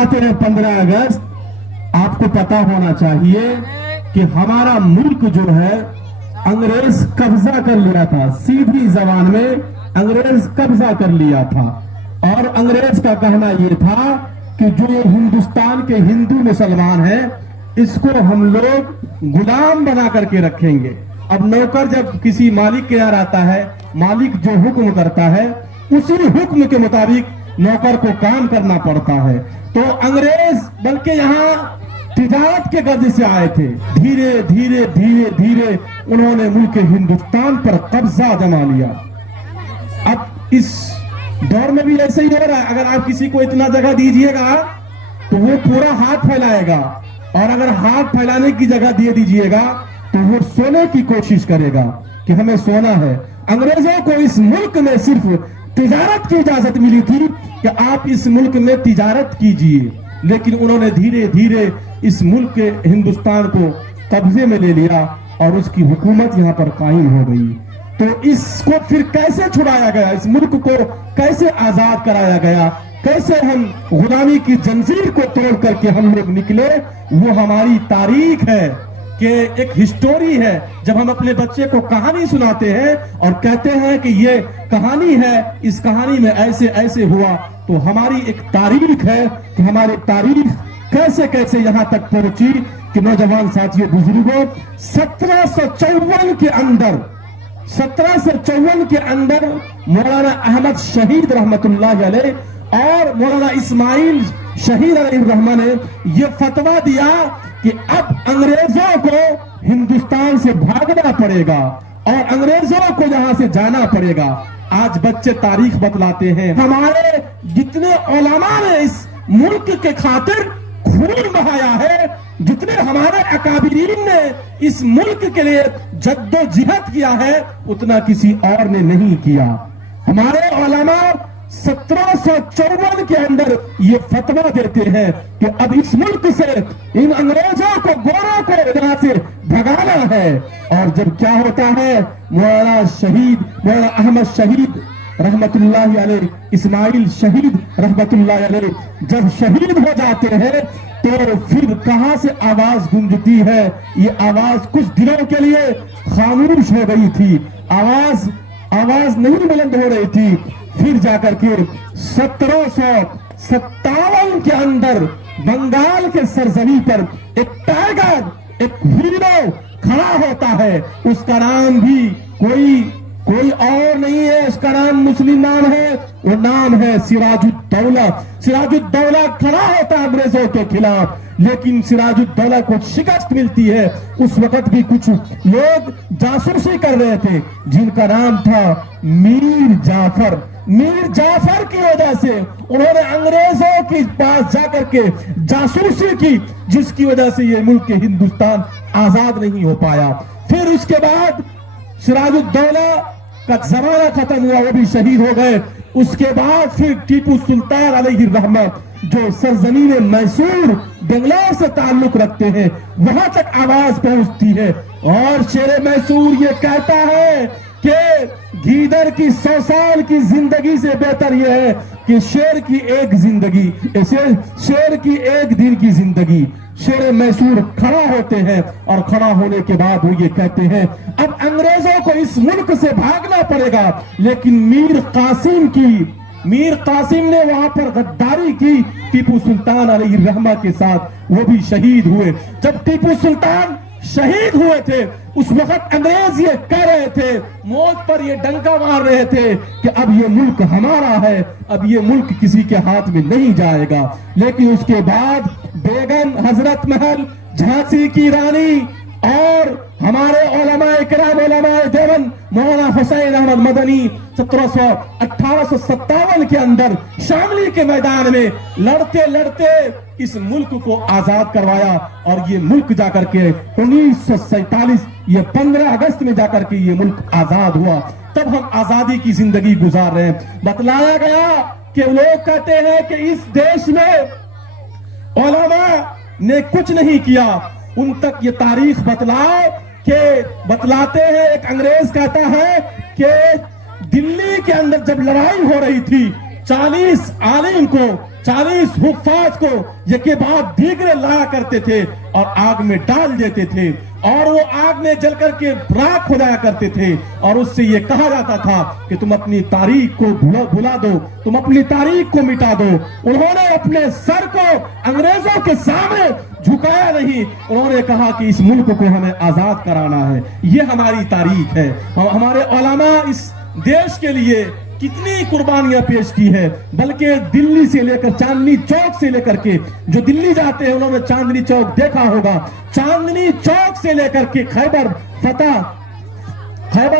मनाते हैं 15 अगस्त, आपको पता होना चाहिए कि हमारा मुल्क जो है अंग्रेज कब्जा कर लिया था। सीधी जबान में अंग्रेज कब्जा कर लिया था और अंग्रेज का कहना यह था कि जो हिंदुस्तान के हिंदू मुसलमान हैं इसको हम लोग गुलाम बना करके रखेंगे। अब नौकर जब किसी मालिक के यहाँ आता है, मालिक जो हुक्म करता है उसी हुक्म के मुताबिक नौकर को काम करना पड़ता है। तो अंग्रेज बल्कि यहाँ तिजारत के गर्ज से आए थे। धीरे धीरे धीरे धीरे उन्होंने मुल्क हिंदुस्तान पर कब्जा जमा लिया। अब इस दौर में भी ऐसे ही हो रहा है। अगर आप किसी को इतना जगह दीजिएगा तो वो पूरा हाथ फैलाएगा, और अगर हाथ फैलाने की जगह दे दीजिएगा तो वो सोने की कोशिश करेगा कि हमें सोना है। अंग्रेजों को इस मुल्क में सिर्फ तिजारत की इजाजत मिली थी कि आप इस मुल्क में तिजारत कीजिए, लेकिन उन्होंने धीरे धीरे इस मुल्क के हिंदुस्तान को कब्जे में ले लिया और उसकी हुकूमत यहाँ पर कायम हो गई। तो इसको फिर कैसे छुड़ाया गया, इस मुल्क को कैसे आजाद कराया गया, कैसे हम गुलामी की जंजीर को तोड़ करके हम लोग निकले, वो हमारी तारीख है कि एक हिस्टोरी है। जब हम अपने बच्चे को कहानी सुनाते हैं और कहते हैं कि ये कहानी है, इस कहानी में ऐसे ऐसे हुआ, तो हमारी एक तारीख है कि हमारी तारीख कैसे कैसे यहाँ तक पहुंची कि नौजवान साथियों बुजुर्गों 1754 के अंदर मौलाना अहमद शहीद रहमतुल्लाह अलैह और मौलाना इस्माइल शहीद अलैहिर्रहमान ने यह फतवा दिया कि अब अंग्रेजों को हिंदुस्तान से भागना पड़ेगा और अंग्रेजों को यहां से जाना पड़ेगा। आज बच्चे तारीख बतलाते हैं, हमारे जितने उलमा ने इस मुल्क के खातिर खून बहाया है, जितने हमारे अकाबिरीन ने इस मुल्क के लिए जद्दोजहद किया है, उतना किसी और ने नहीं किया। हमारे उलमा 1754 के अंदर ये फतवा देते हैं कि अब इस मुल्क से इन अंग्रेजों को, गोरों को यहाँ से भगाना है। और जब क्या होता है, मौलाना अहमद शहीद रहमतुल्लाह अलैह, इस्माइल शहीद रहमतुल्लाह अलैह जब शहीद हो जाते हैं तो फिर कहां से आवाज गूंजती है। ये आवाज कुछ दिनों के लिए खामोश हो गई थी, आवाज नहीं बुलंद हो रही थी। फिर जाकर के 1757 के अंदर बंगाल के सरजमी पर एक टाइगर, एक हीरो खड़ा होता है। उसका नाम भी कोई और नहीं है, उसका नाम मुस्लिम नाम है, वो नाम है सिराजुद्दौला। सिराजुद्दौला खड़ा होता है अंग्रेजों के खिलाफ, लेकिन सिराजुद्दौला को शिकस्त मिलती है। उस वक्त भी कुछ लोग जासूसी कर रहे थे जिनका नाम था मीर जाफर। मीर जाफर की वजह से उन्होंने अंग्रेजों के पास जाकर के जासूसी की, जिसकी वजह से ये मुल्क हिंदुस्तान आजाद नहीं हो पाया। फिर उसके बाद सिराजुद्दौला का जमाना खत्म हुआ, वो भी शहीद हो गए। उसके बाद फिर टीपू सुल्तान अलैहिर्रहमान जो सरजमीन मैसूर बंगलौर से ताल्लुक रखते हैं, वहां तक आवाज पहुंचती है और शेर मैसूर ये कहता है कि गीदड़ की 100 साल की जिंदगी से बेहतर यह है कि शेर की एक दिन की जिंदगी। शेर मैसूर खड़ा होते हैं और खड़ा होने के बाद वो ये कहते हैं अब अंग्रेजों को इस मुल्क से भागना पड़ेगा। लेकिन मीर कासिम ने वहां पर गद्दारी की टीपू सुल्तान अलैहिर्रहमान के साथ, वो भी शहीद हुए। जब टीपू सुल्तान शहीद हुए थे उस वक्त अंग्रेज ये कह रहे थे, मौत पर ये डंका मार रहे थे कि अब ये मुल्क हमारा है, अब ये मुल्क किसी के हाथ में नहीं जाएगा। लेकिन उसके बाद बेगम हजरत महल, झांसी की रानी और हमारे उलमाए किराम, उलमाए देवन मौलाना हुसैन अहमद मदनी 1857 के अंदर शामली के मैदान में लड़ते लड़ते इस मुल्क को आजाद करवाया। और ये मुल्क जाकर के 1947 ये 15 अगस्त में जाकर के ये मुल्क आजाद हुआ। तब हम आजादी की जिंदगी गुजार रहे हैं। बतलाया गया कि लोग कहते हैं कि इस देश में उलमा ने कुछ नहीं किया, उन तक ये तारीख बतलाते हैं। एक अंग्रेज कहता है कि दिल्ली के अंदर जब लड़ाई हो रही थी 40 आलिम को 40 हुफ्फाज को यके बाद दीगरे लाया करते थे और आग में डाल देते थे और वो आग में जल करके राख हो जाया करते थे और उससे ये कहा जाता था कि तुम अपनी तारीख को भुला दो, तुम अपनी तारीख को मिटा दो। उन्होंने अपने सर को अंग्रेजों के सामने झुकाया नहीं, उन्होंने कहा कि इस मुल्क को हमें आजाद कराना है, ये हमारी तारीख है। हमारे उलमा इस देश के लिए कितनी कुर्बानियां पेश की है, बल्कि दिल्ली से लेकर चांदनी चौक से लेकर के, जो दिल्ली जाते हैं उन्होंने चांदनी चौक देखा होगा, चांदनी चौक से लेकर के खैबर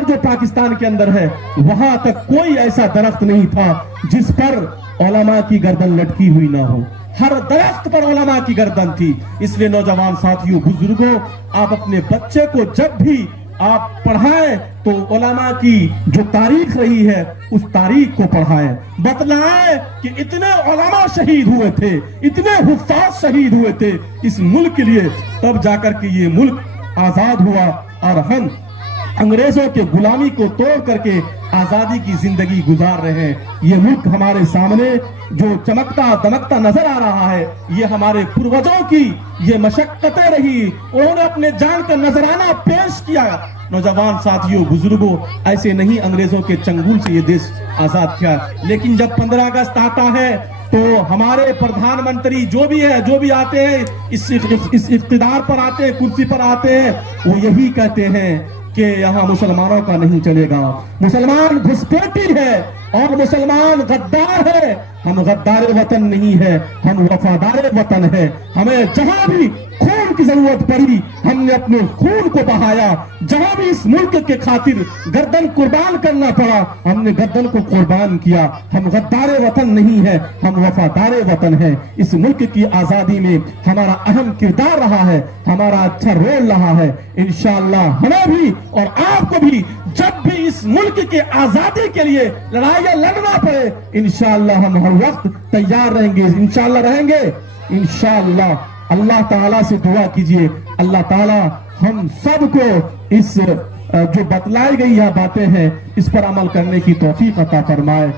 जो पाकिस्तान के अंदर है, वहां तक कोई ऐसा दरख्त नहीं था जिस पर उलमा की गर्दन लटकी हुई ना हो। हर दरख्त पर उलमा की गर्दन थी। इसलिए नौजवान साथियों, बुजुर्गों, आप अपने बच्चे को जब भी आप पढ़ाएं तो उलमा की जो तारीख रही है उस तारीख को पढ़ाएं, बतलाएं कि इतने उलमा शहीद हुए थे, इतने हुफ्फाज शहीद हुए थे इस मुल्क के लिए, तब जाकर के ये मुल्क आजाद हुआ और हम अंग्रेजों के गुलामी को तोड़ करके आजादी की जिंदगी गुजार रहे हैं। ये मुल्क हमारे सामने जो चमकता दमकता नजर आ रहा है, ये हमारे पूर्वजों की ये मशक्कतें रही, उन्होंने अपने जान का नजराना पेश किया। नौजवान साथियों, बुजुर्गों, ऐसे नहीं अंग्रेजों के चंगुल से ये देश आजाद किया। लेकिन जब 15 अगस्त आता है तो हमारे प्रधानमंत्री जो भी है, जो भी आते हैं इस इख्तिदार पर आते हैं, कुर्सी पर आते हैं, वो यही कहते हैं कि यहाँ मुसलमानों का नहीं चलेगा, मुसलमान घुसपैठी है और मुसलमान गद्दार है। हम गद्दार वतन नहीं है, हम वफादार वतन है। हमें जहां भी खून की जरूरत पड़ी हमने अपने खून को बहाया, जहां भी इस मुल्क के खातिर गर्दन कुर्बान करना पड़ा हमने गर्दन को कुर्बान किया। हम गद्दार वतन नहीं है, हम वफादार वतन है। इस मुल्क की आजादी में हमारा अहम किरदार रहा है, हमारा अच्छा रोल रहा है। इंशाअल्लाह हमें भी और आपको भी जब भी इस मुल्क के आजादी के लिए लड़ाइयां लड़ना पड़े, इंशाअल्लाह हम हर वक्त तैयार रहेंगे, इंशाअल्लाह रहेंगे, इंशाअल्लाह। अल्लाह ताला से दुआ कीजिए, अल्लाह ताला हम सबको इस जो बतलाई गई यह बातें हैं इस पर अमल करने की तौफीक अता फरमाए।